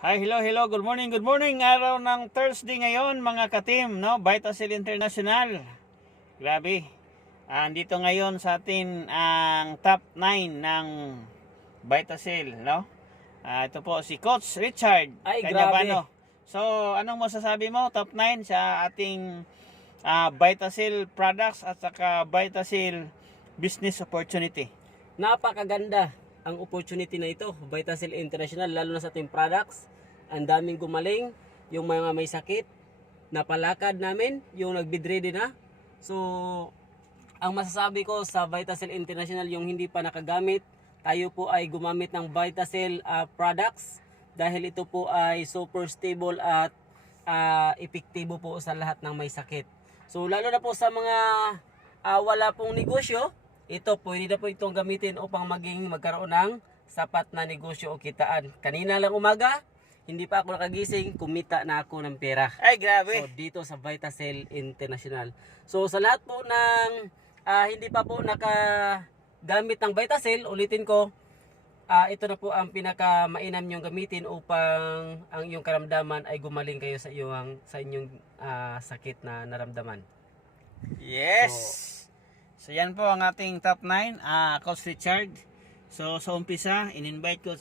Hi, hello. Good morning. Araw ng Thursday ngayon, mga ka-team, no? Vitasil International. Grabe. Andito ngayon sa atin ang top 9 ng Vitasil, no? Ito po si Coach Richard Ay, Cañabano. grabe. So, anong masasabi mo? Top 9 sa ating Vitasil products at saka Vitasil business opportunity. Napakaganda ang opportunity na ito, Vitasil International, lalo na sa ating products. Ang daming gumaling, yung mga may sakit, napalakad namin, yung nagbidready na. So, ang masasabi ko sa Vitasil International, yung hindi pa nakagamit, tayo po ay gumamit ng Vitasil products dahil ito po ay super stable at epektibo po sa lahat ng may sakit. So, lalo na po sa mga wala pong negosyo, ito pwede na po itong gamitin upang magkaroon ng sapat na negosyo o kitaan. Kanina lang umaga, hindi pa ako nakagising, kumita na ako ng pera. Ay, grabe. So, dito sa Vitasil International. So, sa lahat po ng hindi pa po nakagamit ng Vitasil, ulitin ko, ito na po ang pinaka-mainam niyong gamitin upang ang iyong karamdaman ay gumaling kayo sa inyong sakit na naramdaman. Yes. So yan po ang ating top 9, Coach Richard. So sa umpisa, in-invite ko